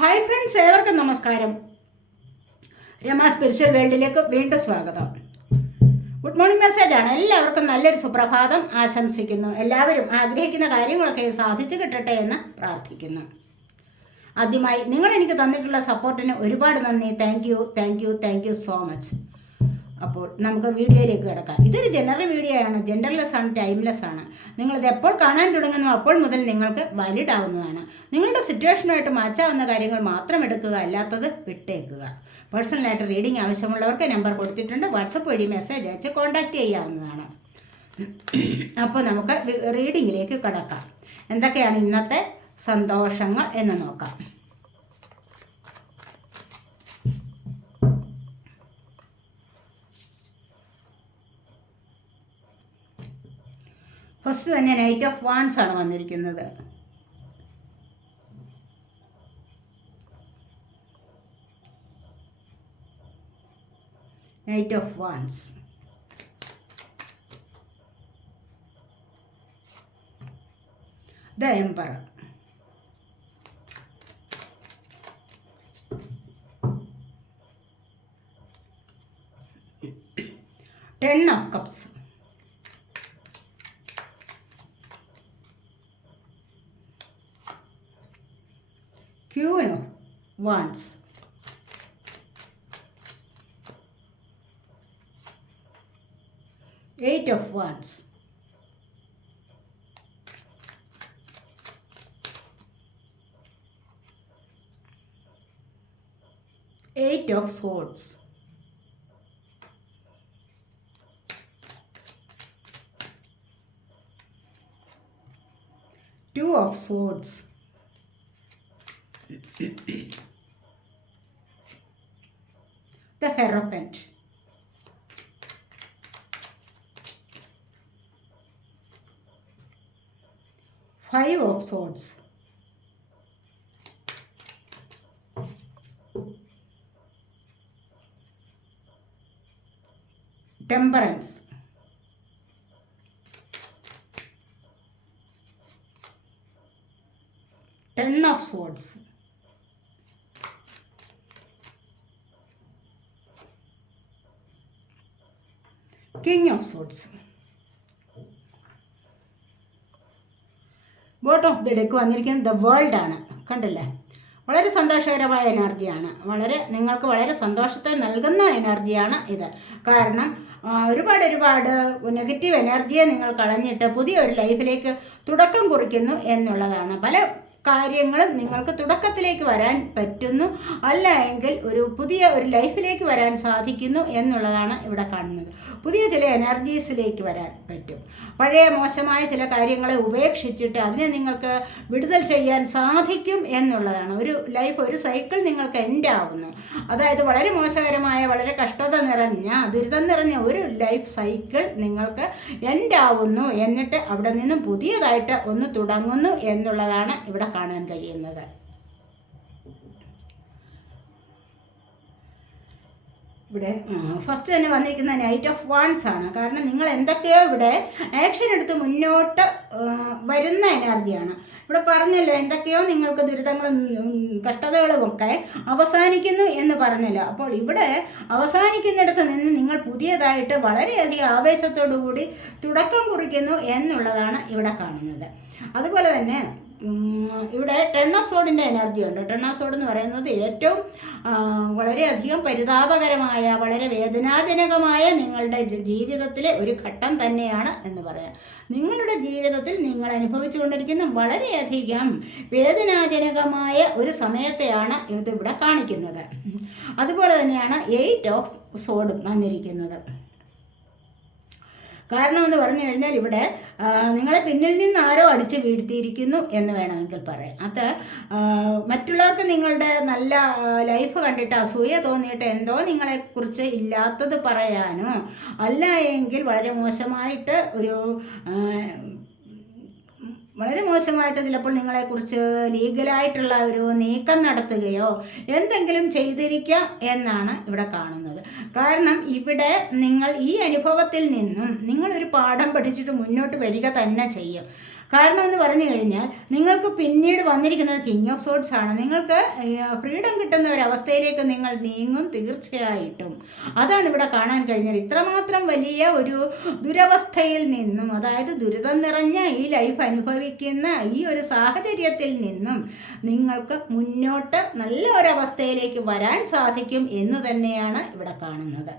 Hi friends, ഏവർക്കും നമസ്കാരം. Rama spiritual വേൾഡിലേക്ക് വീണ്ടും സ്വാഗതം. ഗുഡ് മോർണിംഗ് മെസ്സേജാണ്. എല്ലാവർക്കും നല്ലൊരു സുപ്രഭാതം ആശംസിക്കുന്നു. എല്ലാവരും ആഗ്രഹിക്കുന്ന കാര്യങ്ങളൊക്കെ സാധിച്ചു കിട്ടട്ടെ എന്ന് പ്രാർത്ഥിക്കുന്നു. ആദ്യമായി നിങ്ങൾ എനിക്ക് തന്നിട്ടുള്ള സപ്പോർട്ടിന് ഒരുപാട് നന്ദി. Thank you so much. അപ്പോൾ നമുക്ക് വീഡിയോയിലേക്ക് കിടക്കാം. ഇതൊരു ജനറൽ വീഡിയോ ആണ്, ജെൻഡർലെസ് ആണ്, ടൈംലെസ് ആണ്. നിങ്ങളിത് എപ്പോൾ കാണാൻ തുടങ്ങുന്നു അപ്പോൾ മുതൽ നിങ്ങൾക്ക് വാലിഡ് ആവുന്നതാണ്. നിങ്ങളുടെ സിറ്റുവേഷനുമായിട്ട് മാച്ചാവുന്ന കാര്യങ്ങൾ മാത്രം എടുക്കുക, അല്ലാത്തത് വിട്ടേക്കുക. പേഴ്സണലായിട്ട് റീഡിംഗ് ആവശ്യമുള്ളവർക്ക് നമ്പർ കൊടുത്തിട്ടുണ്ട്. വാട്സപ്പ് വഴി മെസ്സേജ് അയച്ച് കോൺടാക്റ്റ് ചെയ്യാവുന്നതാണ്. അപ്പോൾ നമുക്ക് റീഡിങ്ങിലേക്ക് കിടക്കാം. എന്തൊക്കെയാണ് ഇന്നത്തെ സന്തോഷങ്ങൾ എന്ന് നോക്കാം. ഫസ്റ്റ് തന്നെ നൈറ്റ് ഓഫ് വാൻസ് ആണ് വന്നിരിക്കുന്നത്. Knight of wands, the emperor, ten of cups, Queen of Wands, Eight of Wands, Eight of Swords, Two of Swords, the Hierophant, Five of Swords, Temperance, Ten of Swords, King of Swords. Bottom of the deck വന്നിരിക്കുന്നത് the world ആണ്. കണ്ടില്ലേ, വളരെ സന്തോഷകരമായ എനർജിയാണ്. നിങ്ങൾക്ക് വളരെ സന്തോഷത്തെ നൽകുന്ന എനർജിയാണ് ഇത്. കാരണം ഒരുപാട് നെഗറ്റീവ് എനർജിയെ നിങ്ങൾ കളഞ്ഞിട്ട് പുതിയൊരു ലൈഫിലേക്ക് തുടക്കം കുറിക്കുന്നു എന്നുള്ളതാണ്. പല കാര്യങ്ങളും നിങ്ങൾക്ക് തുടക്കത്തിലേക്ക് വരാൻ പറ്റുന്നു, അല്ല എങ്കിൽ പുതിയ ഒരു ലൈഫിലേക്ക് വരാൻ സാധിക്കുന്നു എന്നുള്ളതാണ് ഇവിടെ കാണുന്നത്. പുതിയ ചില എനർജീസിലേക്ക് വരാൻ പറ്റും. പഴയ മോശമായ ചില കാര്യങ്ങളെ ഉപേക്ഷിച്ചിട്ട് അതിനെ നിങ്ങൾക്ക് വിടുതൽ ചെയ്യാൻ സാധിക്കും എന്നുള്ളതാണ്. ഒരു സൈക്കിൾ നിങ്ങൾക്ക് എൻഡ് ആവുന്നു. അതായത് വളരെ മോശകരമായ, വളരെ കഷ്ടത നിറഞ്ഞ, ദുരിതം നിറഞ്ഞ ഒരു ലൈഫ് സൈക്കിൾ നിങ്ങൾക്ക് എൻഡ് ആവുന്നു. എന്നിട്ട് അവിടെ നിന്നും പുതിയതായിട്ട് ഒന്ന് തുടങ്ങുന്നു എന്നുള്ളതാണ് ഇവിടെ കാണാൻ കഴിയുന്നത്. ഇവിടെ ഫസ്റ്റ് തന്നെ വന്നിരിക്കുന്ന നൈറ്റ് ഓഫ് വാൻസ് ആണ്. കാരണം നിങ്ങൾ എന്തൊക്കെയോ ഇവിടെ ആക്ഷൻ എടുത്ത് മുന്നോട്ട് വരുന്ന എനർജിയാണ്. ഇവിടെ പറഞ്ഞല്ലോ, എന്തൊക്കെയോ നിങ്ങൾക്ക് ദുരിതങ്ങളും കഷ്ടതകളും ഒക്കെ അവസാനിക്കുന്നു എന്ന് പറഞ്ഞല്ലോ. അപ്പോൾ ഇവിടെ അവസാനിക്കുന്നിടത്ത് നിന്ന് നിങ്ങൾ പുതിയതായിട്ട് വളരെയധികം ആവേശത്തോടു കൂടി തുടക്കം കുറിക്കുന്നു എന്നുള്ളതാണ് ഇവിടെ കാണുന്നത്. അതുപോലെ തന്നെ ഇവിടെ ടെൻ ഓഫ് സോഡിൻ്റെ എനർജി ഉണ്ട്. ടെൻ ഓഫ് സോഡ് എന്ന് പറയുന്നത് ഏറ്റവും വളരെയധികം പരിതാപകരമായ, വളരെ വേദനാജനകമായ നിങ്ങളുടെ ജീവിതത്തിലെ ഒരു ഘട്ടം തന്നെയാണ് എന്ന് പറയാം. നിങ്ങളുടെ ജീവിതത്തിൽ നിങ്ങൾ അനുഭവിച്ചുകൊണ്ടിരിക്കുന്ന വളരെയധികം വേദനാജനകമായ ഒരു സമയത്തെയാണ് ഇതിവിടെ കാണിക്കുന്നത്. അതുപോലെ തന്നെയാണ് എയ്റ്റ് ഓഫ് സോഡും വന്നിരിക്കുന്നത്. കാരണം എന്ന് പറഞ്ഞു കഴിഞ്ഞാൽ ഇവിടെ നിങ്ങളെ പിന്നിൽ നിന്ന് ആരോ അടിച്ചു വീഴ്ത്തിയിരിക്കുന്നു എന്ന് വേണമെങ്കിൽ പറയാം. അത് മറ്റുള്ളവർക്ക് നിങ്ങളുടെ നല്ല ലൈഫ് കണ്ടിട്ട് അസൂയ തോന്നിയിട്ട് എന്തോ നിങ്ങളെക്കുറിച്ച് ഇല്ലാത്തത് പറയാനോ, അല്ല എങ്കിൽ വളരെ മോശമായിട്ട് ചിലപ്പോൾ നിങ്ങളെക്കുറിച്ച് ലീഗലായിട്ടുള്ള ഒരു നീക്കം നടത്തുകയോ എന്തെങ്കിലും ചെയ്തിരിക്കാം എന്നാണ് ഇവിടെ കാണുന്നത്. കാരണം ഇവിടെ നിങ്ങൾ ഈ അനുഭവത്തിൽ നിന്നും നിങ്ങളൊരു പാഠം പഠിച്ചിട്ട് മുന്നോട്ട് വരിക തന്നെ ചെയ്യും. കാരണം എന്ന് പറഞ്ഞു കഴിഞ്ഞാൽ നിങ്ങൾക്ക് പിന്നീട് വന്നിരിക്കുന്നത് കിങ് ഓഫ് സോഡ്സ് ആണ്. നിങ്ങൾക്ക് ഫ്രീഡം കിട്ടുന്ന ഒരവസ്ഥയിലേക്ക് നിങ്ങൾ നീങ്ങും തീർച്ചയായിട്ടും. അതാണ് ഇവിടെ കാണാൻ കഴിഞ്ഞത്. ഇത്രമാത്രം വലിയ ഒരു ദുരവസ്ഥയിൽ നിന്നും, അതായത് ദുരിതം നിറഞ്ഞ ഈ ലൈഫ് അനുഭവിക്കുന്ന ഈ ഒരു സാഹചര്യത്തിൽ നിന്നും നിങ്ങൾക്ക് മുന്നോട്ട് നല്ല ഒരവസ്ഥയിലേക്ക് വരാൻ സാധിക്കും എന്ന് തന്നെയാണ് ഇവിടെ കാണുന്നത്.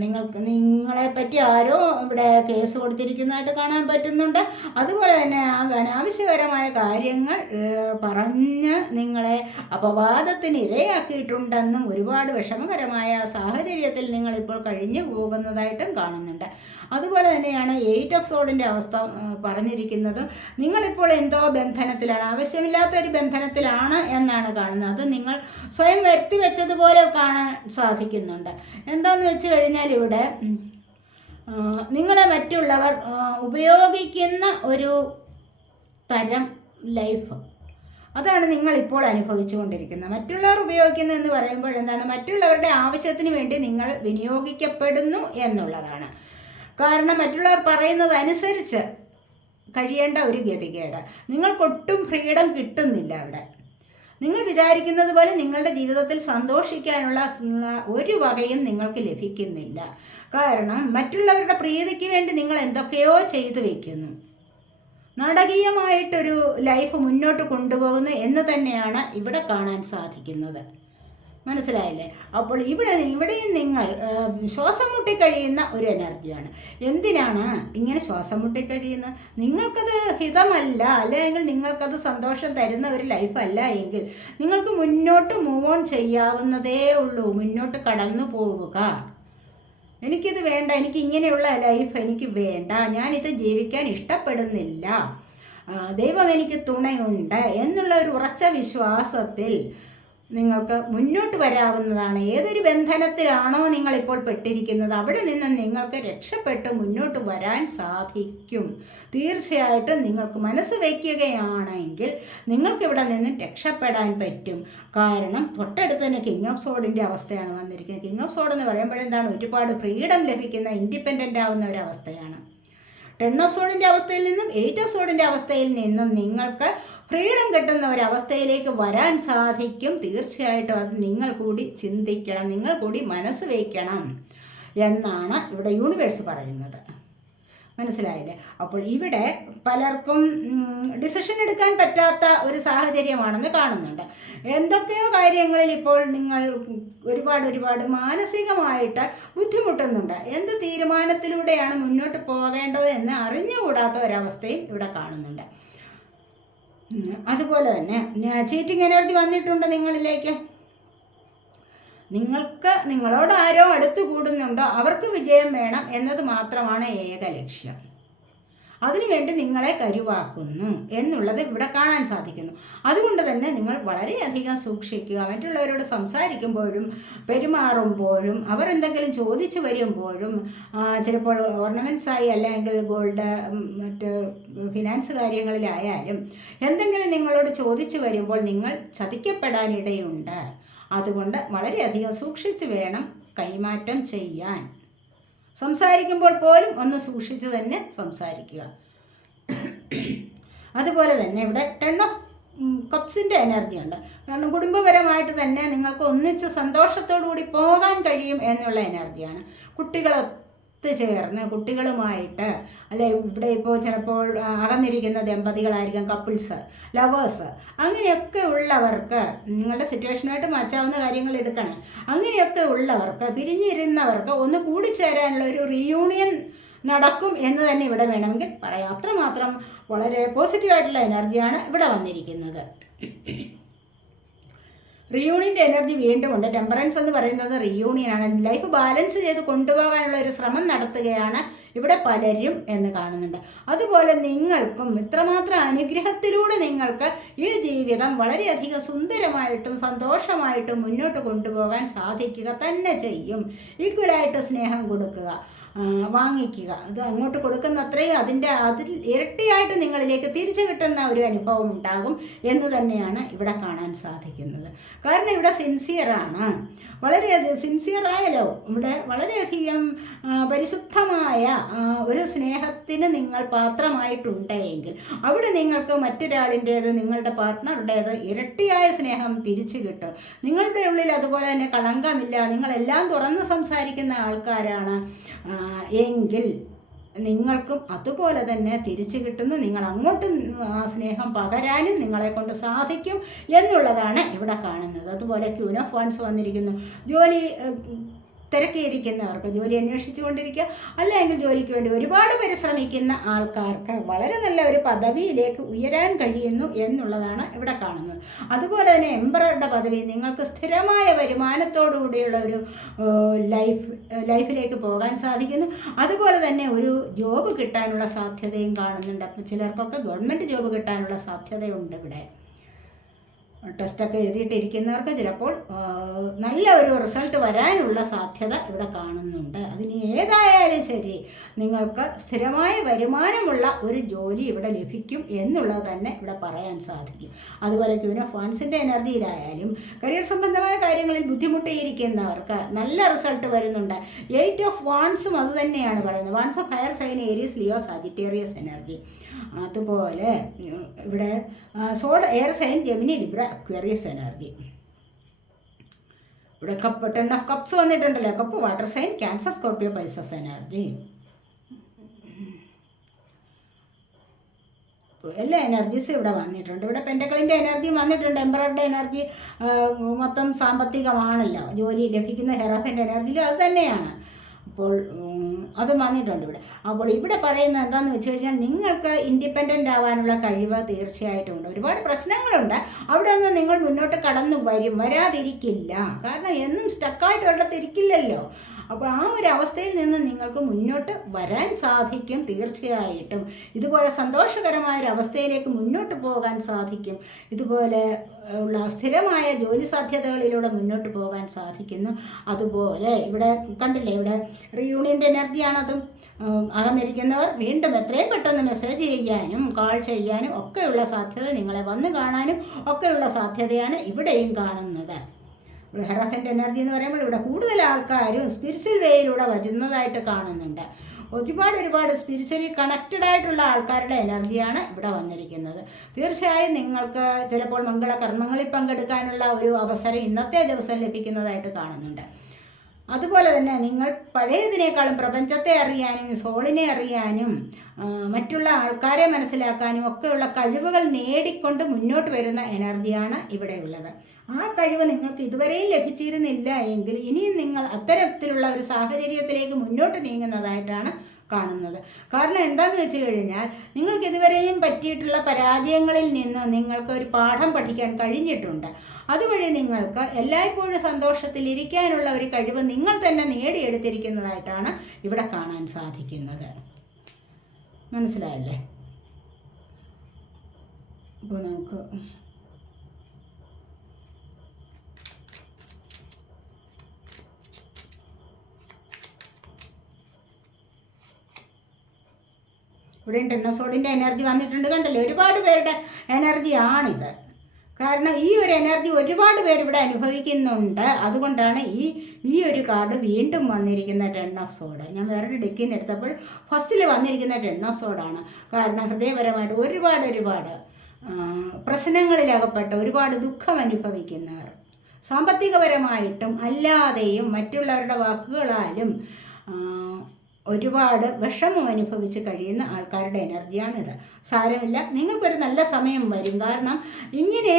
നിങ്ങളെ പറ്റി ആരോ ഇവിടെ കേസ് കൊടുത്തിരിക്കുന്നതായിട്ട് കാണാൻ പറ്റുന്നുണ്ട്. അതുപോലെ തന്നെ അനാവശ്യകരമായ കാര്യങ്ങൾ പറഞ്ഞ് നിങ്ങളെ അപവാദത്തിന് ഇരയാക്കിയിട്ടുണ്ടെന്നും ഒരുപാട് വിഷമകരമായ സാഹചര്യത്തിൽ നിങ്ങളിപ്പോൾ കഴിഞ്ഞു പോകുന്നതായിട്ടും കാണുന്നുണ്ട്. അതുപോലെ തന്നെയാണ് 8 ഓഫ് സോഡിൻ്റെ അവസ്ഥ പറഞ്ഞിരിക്കുന്നത്. നിങ്ങളിപ്പോൾ എന്തോ ബന്ധനത്തിലാണ്, ആവശ്യമില്ലാത്തൊരു ബന്ധനത്തിലാണ് എന്നാണ് കാണുന്നത്. അത് നിങ്ങൾ സ്വയം വരുത്തി വെച്ചതുപോലെ കാണാൻ സാധിക്കുന്നുണ്ട്. എന്താണെന്ന് വെച്ച് കഴിഞ്ഞാൽ ഇവിടെ നിങ്ങളെ മറ്റുള്ളവർ ഉപയോഗിക്കുന്ന ഒരു തരം ലൈഫ്, അതാണ് നിങ്ങളിപ്പോൾ അനുഭവിച്ചുകൊണ്ടിരിക്കുന്നത്. മറ്റുള്ളവർ ഉപയോഗിക്കുന്നതെന്ന് പറയുമ്പോൾ എന്താണ്, മറ്റുള്ളവരുടെ ആവശ്യത്തിന് വേണ്ടി നിങ്ങൾ വിനിയോഗിക്കപ്പെടുന്നു എന്നുള്ളതാണ്. കാരണം മറ്റുള്ളവർ പറയുന്നതനുസരിച്ച് കഴിയേണ്ട ഒരു ഗതികേട്, നിങ്ങൾക്കൊട്ടും ഫ്രീഡം കിട്ടുന്നില്ല അവിടെ. നിങ്ങൾ വിചാരിക്കുന്നത് പോലെ നിങ്ങളുടെ ജീവിതത്തിൽ സന്തോഷിക്കാനുള്ള ഒരു വകയും നിങ്ങൾക്ക് ലഭിക്കുന്നില്ല. കാരണം മറ്റുള്ളവരുടെ പ്രീതിക്ക് വേണ്ടി നിങ്ങൾ എന്തൊക്കെയോ ചെയ്തു വയ്ക്കുന്നു. നാടകീയമായിട്ടൊരു ലൈഫ് മുന്നോട്ട് കൊണ്ടുപോകുന്നു എന്ന് തന്നെയാണ് ഇവിടെ കാണാൻ സാധിക്കുന്നത്. മനസ്സിലായില്ലേ? അപ്പോൾ ഇവിടെയും നിങ്ങൾ ശ്വാസം മുട്ടിക്കഴിയുന്ന ഒരു എനർജിയാണ്. എന്തിനാണ് ഇങ്ങനെ ശ്വാസം മുട്ടിക്കഴിയുന്നത്? നിങ്ങൾക്കത് ഹിതമല്ല, അല്ലെങ്കിൽ നിങ്ങൾക്കത് സന്തോഷം തരുന്ന ഒരു ലൈഫല്ല എങ്കിൽ നിങ്ങൾക്ക് മുന്നോട്ട് മൂവ് ഓൺ ചെയ്യാവുന്നതേ ഉള്ളൂ. മുന്നോട്ട് കടന്നു പോവുക. എനിക്കിത് വേണ്ട, എനിക്ക് ഇങ്ങനെയുള്ള ലൈഫ് എനിക്ക് വേണ്ട, ഞാനിത് ജീവിക്കാൻ ഇഷ്ടപ്പെടുന്നില്ല, ദൈവം എനിക്ക് തുണയുണ്ട് എന്നുള്ള ഒരു ഉറച്ച വിശ്വാസത്തിൽ നിങ്ങൾക്ക് മുന്നോട്ട് വരാവുന്നതാണ്. ഏതൊരു ബന്ധനത്തിലാണോ നിങ്ങളിപ്പോൾ പെട്ടിരിക്കുന്നത് അവിടെ നിന്ന് നിങ്ങൾക്ക് രക്ഷപ്പെട്ട് മുന്നോട്ട് വരാൻ സാധിക്കും. തീർച്ചയായിട്ടും നിങ്ങൾക്ക് മനസ്സ് വയ്ക്കുകയാണെങ്കിൽ നിങ്ങൾക്കിവിടെ നിന്ന് രക്ഷപ്പെടാൻ പറ്റും. കാരണം തൊട്ടടുത്ത് തന്നെ കിങ് ഓഫ് സോഡിൻ്റെ അവസ്ഥയാണ് വന്നിരിക്കുന്നത്. കിങ് ഓഫ് സോഡ് എന്ന് പറയുമ്പോഴെന്താണ്, ഒരുപാട് ഫ്രീഡം ലഭിക്കുന്ന, ഇൻഡിപെൻഡൻ്റ് ആവുന്ന ഒരവസ്ഥയാണ്. 10 ഓഫ് സോഡിൻ്റെ അവസ്ഥയിൽ നിന്നും 8 ഓഫ് സോഡിൻ്റെ അവസ്ഥയിൽ നിന്നും നിങ്ങൾക്ക് ഫ്രീഡം കിട്ടുന്ന ഒരവസ്ഥയിലേക്ക് വരാൻ സാധിക്കും. തീർച്ചയായിട്ടും അത് നിങ്ങൾ കൂടി ചിന്തിക്കണം, നിങ്ങൾ കൂടി മനസ്സ് വയ്ക്കണം എന്നാണ് ഇവിടെ യൂണിവേഴ്സ് പറയുന്നത്. മനസ്സിലായില്ലേ? അപ്പോൾ ഇവിടെ പലർക്കും ഡിസിഷൻ എടുക്കാൻ പറ്റാത്ത ഒരു സാഹചര്യമാണെന്ന് കാണുന്നുണ്ട്. എന്തൊക്കെയോ കാര്യങ്ങളിൽ ഇപ്പോൾ നിങ്ങൾ ഒരുപാട് മാനസികമായിട്ട് ബുദ്ധിമുട്ടുന്നുണ്ട്. എന്ത് തീരുമാനത്തിലൂടെയാണ് മുന്നോട്ട് പോകേണ്ടത് എന്ന് അറിഞ്ഞുകൂടാത്ത ഒരവസ്ഥയും ഇവിടെ കാണുന്നുണ്ട്. അതുപോലെ തന്നെ ചീറ്റിംഗ് എനർജി വന്നിട്ടുണ്ട് നിങ്ങളിലേക്ക്. നിങ്ങളോട് ആരോ അടുത്ത് കൂടുന്നുണ്ടോ അവർക്ക് വിജയം വേണം എന്നത് മാത്രമാണ് ഏക ലക്ഷ്യം. അതിനുവേണ്ടി നിങ്ങളെ കരുവാക്കുന്നു എന്നുള്ളത് ഇവിടെ കാണാൻ സാധിക്കുന്നു. അതുകൊണ്ട് തന്നെ നിങ്ങൾ വളരെയധികം സൂക്ഷിക്കുക. മറ്റുള്ളവരോട് സംസാരിക്കുമ്പോഴും പെരുമാറുമ്പോഴും അവരെന്തെങ്കിലും ചോദിച്ചു വരുമ്പോഴും ചിലപ്പോൾ ഓർണമെൻറ്റ്സായി അല്ലെങ്കിൽ ഗോൾഡ് മറ്റ് ഫിനാൻസ് കാര്യങ്ങളിലായാലും എന്തെങ്കിലും നിങ്ങളോട് ചോദിച്ചു വരുമ്പോൾ നിങ്ങൾ ചതിക്കപ്പെടാനിടയുണ്ട്. അതുകൊണ്ട് വളരെയധികം സൂക്ഷിച്ച് വേണം കൈമാറ്റം ചെയ്യാൻ. സംസാരിക്കുമ്പോൾ പോലും ഒന്ന് സൂക്ഷിച്ച് തന്നെ സംസാരിക്കുക. അതുപോലെ തന്നെ ഇവിടെ 10 ഓഫ് കപ്സിൻ്റെ എനർജി ഉണ്ട്. കാരണം കുടുംബപരമായിട്ട് തന്നെ നിങ്ങൾക്ക് ഒന്നിച്ച് സന്തോഷത്തോടു കൂടി പോകാൻ കഴിയും എന്നുള്ള എനർജിയാണ്. ചേർന്ന് കുട്ടികളുമായിട്ട്, അല്ലെ ഇവിടെ ഇപ്പോൾ ചിലപ്പോൾ അകന്നിരിക്കുന്ന ദമ്പതികളായിരിക്കും, കപ്പിൾസ്, ലവേഴ്സ്, അങ്ങനെയൊക്കെ ഉള്ളവർക്ക് നിങ്ങളുടെ സിറ്റുവേഷനുമായിട്ട് മാറ്റാവുന്ന കാര്യങ്ങൾ എടുക്കണം. അങ്ങനെയൊക്കെ ഉള്ളവർക്ക്, പിരിഞ്ഞിരുന്നവർക്ക് ഒന്ന് കൂടിച്ചേരാനുള്ള ഒരു റീയൂണിയൻ നടക്കും എന്ന് തന്നെ ഇവിടെ വേണമെങ്കിൽ പറയാം. അത്രമാത്രം വളരെ പോസിറ്റീവായിട്ടുള്ള എനർജിയാണ് ഇവിടെ വന്നിരിക്കുന്നത്. റിയൂണിയൻ്റെ എനർജി വീണ്ടും ഉണ്ട്. ടെമ്പറൻസ് എന്ന് പറയുന്നത് റിയൂണിയനാണ്. ലൈഫ് ബാലൻസ് ചെയ്ത് കൊണ്ടുപോകാനുള്ള ഒരു ശ്രമം നടത്തുകയാണ് ഇവിടെ പലരും എന്ന് കാണുന്നുണ്ട്. അതുപോലെ നിങ്ങൾക്കും ഇത്രമാത്രം അനുഗ്രഹത്തിലൂടെ നിങ്ങൾക്ക് ഈ ജീവിതം വളരെയധികം സുന്ദരമായിട്ടും സന്തോഷമായിട്ടും മുന്നോട്ട് കൊണ്ടുപോകാൻ സാധിക്കുക തന്നെ ചെയ്യും. ഈക്വലായിട്ട് സ്നേഹം കൊടുക്കുക. വാങ്ങിക്കുക. അത് അങ്ങോട്ട് കൊടുക്കുന്ന അത്രയും അതിൽ ഇരട്ടിയായിട്ട് നിങ്ങളിലേക്ക് തിരിച്ചു കിട്ടുന്ന ഒരു അനുഭവം ഉണ്ടാകും എന്ന് തന്നെയാണ് ഇവിടെ കാണാൻ സാധിക്കുന്നത്. കാരണം ഇവിടെ സിൻസിയറാണ്, വളരെയധികം സിൻസിയറായാലോ ഇവിടെ വളരെയധികം പരിശുദ്ധമായ ഒരു സ്നേഹത്തിന് നിങ്ങൾ പാത്രമായിട്ടുണ്ടെങ്കിൽ അവിടെ നിങ്ങൾക്ക് മറ്റൊരാളിൻ്റേത്, നിങ്ങളുടെ പാർട്ട്ണറുടേത് ഇരട്ടിയായ സ്നേഹം തിരിച്ചു കിട്ടും. നിങ്ങളുടെ ഉള്ളിൽ അതുപോലെ തന്നെ കളങ്കമില്ല, നിങ്ങളെല്ലാം തുറന്ന് സംസാരിക്കുന്ന ആൾക്കാരാണ് എങ്കിൽ നിങ്ങൾക്കും അതുപോലെ തന്നെ തിരിച്ചു കിട്ടുന്നു. നിങ്ങൾ അങ്ങോട്ടും സ്നേഹം പകരാനും നിങ്ങളെ കൊണ്ട് സാധിക്കും എന്നുള്ളതാണ് ഇവിടെ കാണുന്നത്. അതുപോലെ ക്യൂൻ ഓഫ് വാൻസ് വന്നിരിക്കുന്നു. ജോലി തിരക്കിയിരിക്കുന്നവർക്ക്, ജോലി അന്വേഷിച്ചു കൊണ്ടിരിക്കുക അല്ലെങ്കിൽ ജോലിക്ക് വേണ്ടി ഒരുപാട് പരിശ്രമിക്കുന്ന ആൾക്കാർക്ക് വളരെ നല്ല ഒരു പദവിയിലേക്ക് ഉയരാൻ കഴിയുന്നു എന്നുള്ളതാണ് ഇവിടെ കാണുന്നത്. അതുപോലെ തന്നെ എംപററുടെ പദവി, നിങ്ങൾക്ക് സ്ഥിരമായ വരുമാനത്തോടുകൂടിയുള്ള ഒരു ലൈഫിലേക്ക് പോകാൻ സാധിക്കുന്നു. അതുപോലെ തന്നെ ഒരു ജോബ് കിട്ടാനുള്ള സാധ്യതയും കാണുന്നുണ്ട്. അപ്പം ചിലർക്കൊക്കെ ഗവൺമെൻറ് ജോബ് കിട്ടാനുള്ള സാധ്യതയുണ്ട്. ഇവിടെ ടെസ്റ്റൊക്കെ എഴുതിയിട്ടിരിക്കുന്നവർക്ക് ചിലപ്പോൾ നല്ല ഒരു റിസൾട്ട് വരാനുള്ള സാധ്യത ഇവിടെ കാണുന്നുണ്ട്. അതിന് ഏതായാലും ശരി നിങ്ങൾക്ക് സ്ഥിരമായ വരുമാനമുള്ള ഒരു ജോലി ഇവിടെ ലഭിക്കും എന്നുള്ളത് തന്നെ ഇവിടെ പറയാൻ സാധിക്കും. അതുപോലെ ക്യൂൻ ഓഫ് വാൻസിൻ്റെ എനർജിയിലായാലും കരിയർ സംബന്ധമായ കാര്യങ്ങളിൽ ബുദ്ധിമുട്ടിയിരിക്കുന്നവർക്ക് നല്ല റിസൾട്ട് വരുന്നുണ്ട്. 8 ഓഫ് വാൻസും അത് തന്നെയാണ് പറയുന്നത്. Wands of fire sign, Aries, Leo, Sagittarius energy. അതുപോലെ ഇവിടെ swords air sign, Gemini, Libra, Aquarius energy. ഇവിടെ കപ്പ് 10 ഓഫ് കപ്സ് വന്നിട്ടുണ്ടല്ലോ. Cup water sign, cancer, Scorpio, Pisces energy. എല്ലാ എനർജീസും ഇവിടെ വന്നിട്ടുണ്ട്. ഇവിടെ പെൻറ്റക്കിളിൻ്റെ എനർജി വന്നിട്ടുണ്ട്. എംപററുടെ എനർജി മൊത്തം സാമ്പത്തികമാണല്ലോ. ജോലി ലഭിക്കുന്ന ഹെറാഫിൻ്റെ എനർജിയിലും അത് തന്നെയാണ്. അപ്പോൾ അത് വന്നിട്ടുണ്ട് ഇവിടെ. അപ്പോൾ ഇവിടെ പറയുന്നത് എന്താണെന്ന് വെച്ച് കഴിഞ്ഞാൽ നിങ്ങൾക്ക് ഇൻഡിപെൻഡൻ്റ് ആവാനുള്ള കഴിവ് തീർച്ചയായിട്ടും ഉണ്ട്. ഒരുപാട് പ്രശ്നങ്ങളുണ്ട്, അവിടെ നിന്ന് നിങ്ങൾ മുന്നോട്ട് കടന്നു വരാതിരിക്കില്ല. കാരണം എന്നും സ്റ്റക്കായിട്ട് ഒരിടത്തിരിക്കില്ലല്ലോ. അപ്പോൾ ആ ഒരു അവസ്ഥയിൽ നിന്ന് നിങ്ങൾക്ക് മുന്നോട്ട് വരാൻ സാധിക്കും തീർച്ചയായിട്ടും. ഇതുപോലെ സന്തോഷകരമായൊരവസ്ഥയിലേക്ക് മുന്നോട്ട് പോകാൻ സാധിക്കും. ഇതുപോലെ ഉള്ള സ്ഥിരമായ ജോലി സാധ്യതകളിലൂടെ മുന്നോട്ട് പോകാൻ സാധിക്കുന്നു. അതുപോലെ ഇവിടെ കണ്ടില്ലേ, ഇവിടെ റീയൂണിയൻ്റെ എനർജിയാണതും. അകന്നിരിക്കുന്നവർ വീണ്ടും എത്രയും പെട്ടെന്ന് മെസ്സേജ് ചെയ്യാനും കാൾ ചെയ്യാനും ഒക്കെയുള്ള സാധ്യത, നിങ്ങളെ വന്ന് കാണാനും ഒക്കെയുള്ള സാധ്യതയാണ് ഇവിടെയും കാണുന്നത്. ഹെറാഫിൻ്റെ എനർജി എന്ന് പറയുമ്പോൾ ഇവിടെ കൂടുതൽ ആൾക്കാരും സ്പിരിച്വൽ വേയിലൂടെ വരുന്നതായിട്ട് കാണുന്നുണ്ട്. ഒരുപാട് സ്പിരിച്വലി കണക്റ്റഡ് ആയിട്ടുള്ള ആൾക്കാരുടെ എനർജിയാണ് ഇവിടെ വന്നിരിക്കുന്നത്. തീർച്ചയായും നിങ്ങൾക്ക് ചിലപ്പോൾ മംഗളകർമ്മങ്ങളിൽ പങ്കെടുക്കാനുള്ള ഒരു അവസരം ഇന്നത്തെ ദിവസം ലഭിക്കുന്നതായിട്ട് കാണുന്നുണ്ട്. അതുപോലെ തന്നെ നിങ്ങൾ പഴയതിനേക്കാളും പ്രപഞ്ചത്തെ അറിയാനും സോളിനെ അറിയാനും മറ്റുള്ള ആൾക്കാരെ മനസ്സിലാക്കാനും ഒക്കെയുള്ള കഴിവുകൾ നേടിക്കൊണ്ട് മുന്നോട്ട് വരുന്ന എനർജിയാണ് ഇവിടെ ഉള്ളത്. ആ കഴിവ് നിങ്ങൾക്ക് ഇതുവരെയും ലഭിച്ചിരുന്നില്ല എങ്കിൽ ഇനിയും നിങ്ങൾ അത്തരത്തിലുള്ള ഒരു സാഹചര്യത്തിലേക്ക് മുന്നോട്ട് നീങ്ങുന്നതായിട്ടാണ് കാണുന്നത്. കാരണം എന്താണെന്ന് വെച്ച് കഴിഞ്ഞാൽ നിങ്ങൾക്ക് ഇതുവരെയും പറ്റിയിട്ടുള്ള പരാജയങ്ങളിൽ നിന്ന് നിങ്ങൾക്ക് ഒരു പാഠം പഠിക്കാൻ കഴിഞ്ഞിട്ടുണ്ട്. അതുവഴി നിങ്ങൾക്ക് എല്ലായ്പ്പോഴും സന്തോഷത്തിലിരിക്കാനുള്ള ഒരു കഴിവ് നിങ്ങൾ തന്നെ നേടിയെടുത്തിരിക്കുന്നതായിട്ടാണ് ഇവിടെ കാണാൻ സാധിക്കുന്നത്. മനസ്സിലായല്ലേ? അപ്പോൾ നമുക്ക് ഇവിടെ 10 ഓഫ് സോഡിൻ്റെ എനർജി വന്നിട്ടുണ്ട്. കണ്ടല്ലോ, ഒരുപാട് പേരുടെ എനർജിയാണിത്. കാരണം ഈ ഒരു എനർജി ഒരുപാട് പേര് ഇവിടെ അനുഭവിക്കുന്നുണ്ട്. അതുകൊണ്ടാണ് ഈ ഒരു കാർഡ് വീണ്ടും വന്നിരിക്കുന്ന 10 ഓഫ് സോഡ്. ഞാൻ വേറൊരു ഡെക്കിൽ നിന്ന് എടുത്തപ്പോൾ ഫസ്റ്റിൽ വന്നിരിക്കുന്ന 10 ഓഫ് സോഡാണ്. കാരണം ഹൃദയപരമായിട്ട് ഒരുപാട് പ്രശ്നങ്ങളിലകപ്പെട്ട് ഒരുപാട് ദുഃഖം അനുഭവിക്കുന്നവർ, സാമ്പത്തികപരമായിട്ടും അല്ലാതെയും മറ്റുള്ളവരുടെ വാക്കുകളാലും ഒരുപാട് വിഷമം അനുഭവിച്ച് കഴിയുന്ന ആൾക്കാരുടെ എനർജിയാണിത്. സാരമില്ല, നിങ്ങൾക്കൊരു നല്ല സമയം വരും. കാരണം ഇങ്ങനെ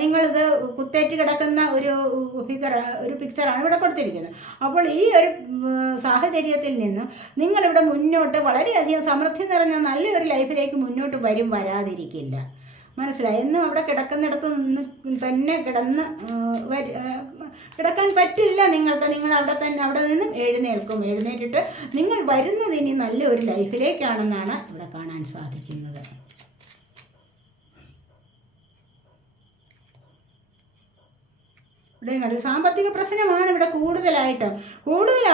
നിങ്ങളിത് കുത്തേറ്റ് കിടക്കുന്ന ഒരു പിക്ചറാണ് ഇവിടെ കൊടുത്തിരിക്കുന്നത്. അപ്പോൾ ഈ ഒരു സാഹചര്യത്തിൽ നിന്ന് നിങ്ങളിവിടെ മുന്നോട്ട് വളരെയധികം സമൃദ്ധി നിറഞ്ഞ നല്ലൊരു ലൈഫിലേക്ക് മുന്നോട്ട് വരാതിരിക്കില്ല. മനസ്സിലായി? എന്നും അവിടെ കിടക്കുന്നിടത്ത് നിന്ന് തന്നെ കിടക്കാൻ പറ്റില്ല നിങ്ങൾക്ക്. നിങ്ങൾ അവിടെ നിന്നും എഴുന്നേറ്റിട്ട് നിങ്ങൾ വരുന്നത് ഇനി നല്ലൊരു ലൈഫിലേക്കാണെന്നാണ് ഇവിടെ കാണാൻ സാധിക്കുന്നത്. ഇവിടെ സാമ്പത്തിക പ്രശ്നമാണ് ഇവിടെ കൂടുതൽ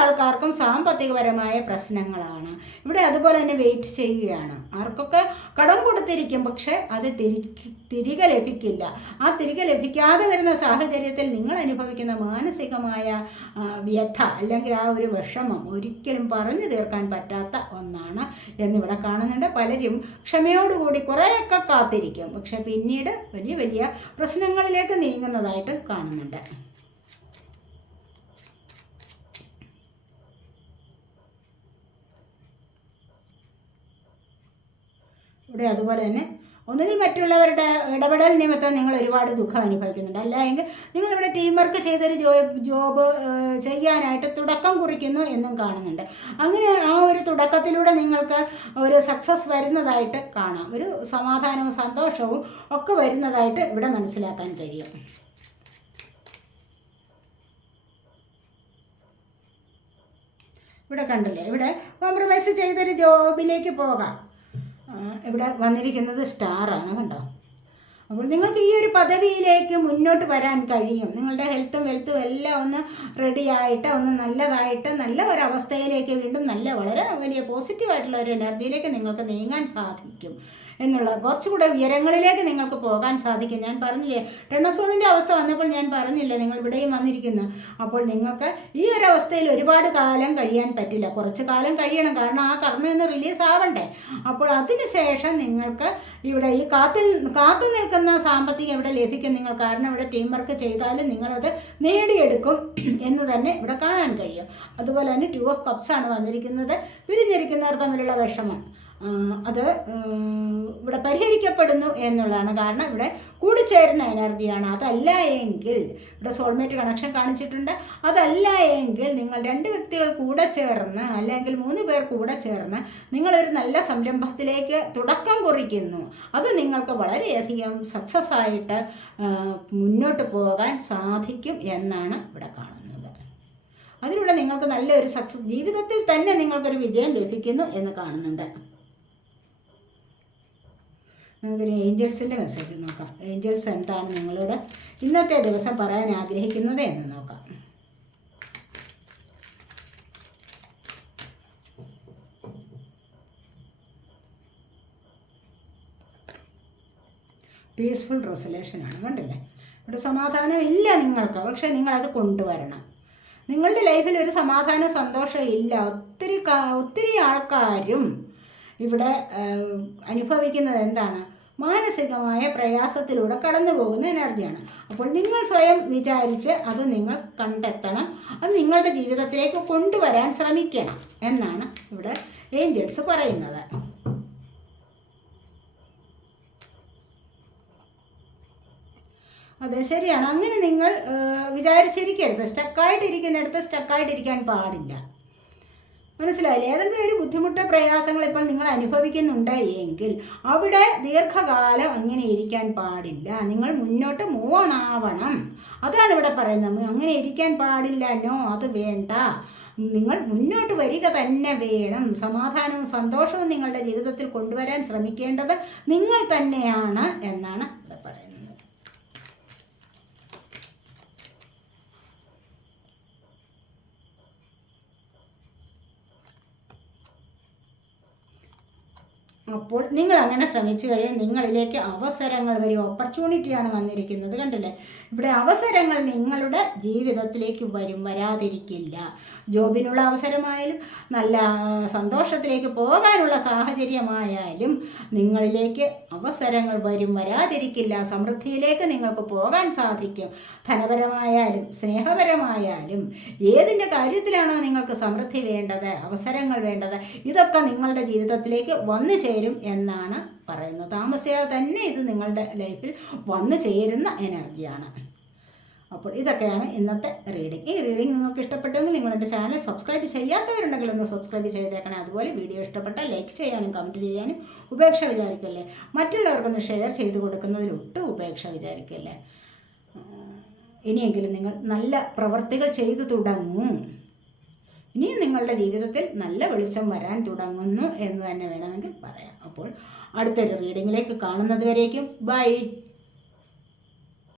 ആൾക്കാർക്കും സാമ്പത്തികപരമായ പ്രശ്നങ്ങളാണ് ഇവിടെ. അതുപോലെ തന്നെ വെയിറ്റ് ചെയ്യുകയാണ്. ആർക്കൊക്കെ കടം കൊടുത്തിരിക്കും, പക്ഷേ അത് തിരികെ ലഭിക്കില്ല. ആ തിരികെ ലഭിക്കാതെ വരുന്ന സാഹചര്യത്തിൽ നിങ്ങൾ അനുഭവിക്കുന്ന മാനസികമായ വ്യഥ അല്ലെങ്കിൽ ആ ഒരു വിഷമം ഒരിക്കലും പറഞ്ഞു തീർക്കാൻ പറ്റാത്ത ഒന്നാണ് എന്നിവിടെ കാണുന്നുണ്ട്. പലരും ക്ഷമയോടുകൂടി കുറേയൊക്കെ കാത്തിരിക്കും, പക്ഷെ പിന്നീട് വലിയ വലിയ പ്രശ്നങ്ങളിലേക്ക് നീങ്ങുന്നതായിട്ട് കാണുന്നുണ്ട്. ഇവിടെ അതുപോലെ തന്നെ ഒന്നുകിൽ മറ്റുള്ളവരുടെ ഇടപെടൽ നിമിത്തം നിങ്ങൾ ഒരുപാട് ദുഃഖം അനുഭവിക്കുന്നുണ്ട്, അല്ലെങ്കിൽ നിങ്ങളിവിടെ ടീം വർക്ക് ചെയ്തൊരു ജോബ് ചെയ്യാനായിട്ട് തുടക്കം കുറിക്കുന്നു എന്നും കാണുന്നുണ്ട്. അങ്ങനെ ആ ഒരു തുടക്കത്തിലൂടെ നിങ്ങൾക്ക് ഒരു സക്സസ് വരുന്നതായിട്ട് കാണാം. ഒരു സമാധാനവും സന്തോഷവും ഒക്കെ വരുന്നതായിട്ട് ഇവിടെ മനസ്സിലാക്കാൻ കഴിയും. ഇവിടെ കണ്ടില്ലേ, ഇവിടെ കോംപ്രമൈസ് ചെയ്തൊരു ജോബിലേക്ക് പോകാം. ഇവിടെ വന്നിരിക്കുന്നത് സ്റ്റാറാണ്, കണ്ടോ. അപ്പോൾ നിങ്ങൾക്ക് ഈ ഒരു പദവിയിലേക്ക് മുന്നോട്ട് വരാൻ കഴിയും. നിങ്ങളുടെ ഹെൽത്തും വെൽത്തും എല്ലാം ഒന്ന് റെഡിയായിട്ട് ഒന്ന് നല്ലതായിട്ട് നല്ല ഒരവസ്ഥയിലേക്ക് വീണ്ടും വളരെ വലിയ പോസിറ്റീവായിട്ടുള്ള ഒരു എനർജിയിലേക്ക് നിങ്ങൾക്ക് നീങ്ങാൻ സാധിക്കും എന്നുള്ള കുറച്ചുകൂടെ ഉയരങ്ങളിലേക്ക് നിങ്ങൾക്ക് പോകാൻ സാധിക്കും. ഞാൻ പറഞ്ഞില്ലേ, 10 ഓഫ് സോണിൻ്റെ അവസ്ഥ വന്നപ്പോൾ ഞാൻ പറഞ്ഞില്ലേ നിങ്ങൾ ഇവിടെയും വന്നിരിക്കുന്നു. അപ്പോൾ നിങ്ങൾക്ക് ഈ ഒരു അവസ്ഥയിൽ ഒരുപാട് കാലം കഴിയാൻ പറ്റില്ല, കുറച്ച് കാലം കഴിയണം. കാരണം ആ കർമ്മയൊന്ന് റിലീസ് ആവണ്ടേ. അപ്പോൾ അതിനുശേഷം നിങ്ങൾക്ക് ഇവിടെ ഈ കാത്തു നിൽക്കുന്ന സാമ്പത്തികം ഇവിടെ ലഭിക്കും നിങ്ങൾ. കാരണം ഇവിടെ ടീം വർക്ക് ചെയ്താലും നിങ്ങളത് നേടിയെടുക്കും എന്ന് തന്നെ ഇവിടെ കാണാൻ കഴിയും. അതുപോലെ തന്നെ 2 ഓഫ് കപ്സ് ആണ് വന്നിരിക്കുന്നത്. പിരിഞ്ഞിരിക്കുന്നവർ തമ്മിലുള്ള വിഷമം അത് ഇവിടെ പരിഹരിക്കപ്പെടുന്നു എന്നുള്ളതാണ്. കാരണം ഇവിടെ കൂടിച്ചേരുന്ന എനർജിയാണ്. അതല്ല എങ്കിൽ ഇവിടെ സോൾമേറ്റ് കണക്ഷൻ കാണിച്ചിട്ടുണ്ട്. അതല്ല എങ്കിൽ നിങ്ങൾ 2 വ്യക്തികൾ കൂടെ ചേർന്ന് അല്ലെങ്കിൽ 3 പേർ കൂടെ ചേർന്ന് നിങ്ങളൊരു നല്ല സംരംഭത്തിലേക്ക് തുടക്കം കുറിക്കുന്നു. അത് നിങ്ങൾക്ക് വളരെയധികം സക്സസ് ആയിട്ട് മുന്നോട്ട് പോകാൻ സാധിക്കും എന്നാണ് ഇവിടെ കാണുന്നത്. അതിലൂടെ നിങ്ങൾക്ക് നല്ലൊരു സക്സസ് ജീവിതത്തിൽ തന്നെ നിങ്ങൾക്കൊരു വിജയം ലഭിക്കുന്നു എന്ന് കാണുന്നുണ്ട്. നമുക്കൊരു ഏഞ്ചൽസിൻ്റെ മെസ്സേജ് നോക്കാം. ഏഞ്ചൽസ് എന്താണ് നിങ്ങളോട് ഇന്നത്തെ ദിവസം പറയാൻ ആഗ്രഹിക്കുന്നത് എന്ന് നോക്കാം. പീസ്ഫുൾ റെസൊല്യൂഷനാണ്, കണ്ടില്ലേ. ഇവിടെ സമാധാനം ഇല്ല നിങ്ങൾക്ക്, പക്ഷേ നിങ്ങളത് കൊണ്ടുവരണം. നിങ്ങളുടെ ലൈഫിൽ ഒരു സമാധാന സന്തോഷം ഇല്ല. ഒത്തിരി ആൾക്കാരും ഇവിടെ അനുഭവിക്കുന്നത് എന്താണ്? മാനസികമായ പ്രയാസത്തിലൂടെ കടന്നു പോകുന്ന എനർജിയാണ്. അപ്പോൾ നിങ്ങൾ സ്വയം വിചാരിച്ച് അത് നിങ്ങൾ കണ്ടെത്തണം, അത് നിങ്ങളുടെ ജീവിതത്തിലേക്ക് കൊണ്ടുവരാൻ ശ്രമിക്കണം എന്നാണ് ഇവിടെ ഏഞ്ചൽസ് പറയുന്നത്. അതെ, ശരിയാണ്. അങ്ങനെ നിങ്ങൾ വിചാരിച്ചിരിക്കരുത്. സ്റ്റക്കായിട്ടിരിക്കുന്നിടത്ത് സ്റ്റക്കായിട്ടിരിക്കാൻ പാടില്ല. മനസ്സിലായില്ലേ? ഏതെങ്കിലും ഒരു ബുദ്ധിമുട്ടോ പ്രയാസങ്ങൾ ഇപ്പോൾ നിങ്ങൾ അനുഭവിക്കുന്നുണ്ട് എങ്കിൽ അവിടെ ദീർഘകാലം അങ്ങനെ ഇരിക്കാൻ പാടില്ല. നിങ്ങൾ മുന്നോട്ട് മൂവ് ഓൺ ആവണം. അതാണ് ഇവിടെ പറയുന്നത്. അങ്ങനെ ഇരിക്കാൻ പാടില്ല, നോ, അത് വേണ്ട. നിങ്ങൾ മുന്നോട്ട് വരിക തന്നെ വേണം. സമാധാനവും സന്തോഷവും നിങ്ങളുടെ ജീവിതത്തിൽ കൊണ്ടുവരാൻ ശ്രമിക്കേണ്ടത് നിങ്ങൾ തന്നെയാണ് എന്നാണ് ഇവിടെ പറയുന്നത്. അപ്പോൾ നിങ്ങൾ അങ്ങനെ ശ്രമിച്ചു കഴിയാൻ നിങ്ങളിലേക്ക് അവസരങ്ങൾ വരും. ഓപ്പർച്യൂണിറ്റിയാണ് വന്നിരിക്കുന്നത്, കണ്ടില്ലേ. ഇവിടെ അവസരങ്ങൾ നിങ്ങളുടെ ജീവിതത്തിലേക്ക് വരാതിരിക്കില്ല. ജോബിനുള്ള അവസരമായാലും നല്ല സന്തോഷത്തിലേക്ക് പോകാനുള്ള സാഹചര്യമായാലും നിങ്ങളിലേക്ക് അവസരങ്ങൾ വരാതിരിക്കില്ല. സമൃദ്ധിയിലേക്ക് നിങ്ങൾക്ക് പോകാൻ സാധിക്കും. ധനപരമായാലും സ്നേഹപരമായാലും ഏതിൻ്റെ കാര്യത്തിലാണോ നിങ്ങൾക്ക് സമൃദ്ധി വേണ്ടത്, അവസരങ്ങൾ വേണ്ടത്, ഇതൊക്കെ നിങ്ങളുടെ ജീവിതത്തിലേക്ക് വന്നു ചേരും എന്നാണ് പറയുന്നത്. താമസിയാതെ തന്നെ ഇത് നിങ്ങളുടെ ലൈഫിൽ വന്നു ചേരുന്ന എനർജിയാണ്. അപ്പോൾ ഇതൊക്കെയാണ് ഇന്നത്തെ റീഡിംഗ്. ഈ റീഡിംഗ് നിങ്ങൾക്ക് ഇഷ്ടപ്പെട്ടെങ്കിൽ നിങ്ങളെൻ്റെ ചാനൽ സബ്സ്ക്രൈബ് ചെയ്യാത്തവരുണ്ടെങ്കിൽ ഒന്ന് സബ്സ്ക്രൈബ് ചെയ്തേക്കണേ. അതുപോലെ വീഡിയോ ഇഷ്ടപ്പെട്ടാൽ ലൈക്ക് ചെയ്യാനും കമൻറ്റ് ചെയ്യാനും ഉപേക്ഷ വിചാരിക്കല്ലേ. മറ്റുള്ളവർക്കൊന്ന് ഷെയർ ചെയ്ത് കൊടുക്കുന്നതിൽ ഒട്ടും ഉപേക്ഷ വിചാരിക്കല്ലേ. ഇനിയെങ്കിലും നിങ്ങൾ നല്ല പ്രവർത്തികൾ ചെയ്തു തുടങ്ങൂ. ഇനിയും നിങ്ങളുടെ ജീവിതത്തിൽ നല്ല വെളിച്ചം വരാൻ തുടങ്ങുന്നു എന്ന് തന്നെ വേണമെങ്കിൽ പറയാം. അപ്പോൾ അടുത്തൊരു റീഡിങ്ങിലേക്ക് കാണുന്നത് വരേക്കും ബൈ.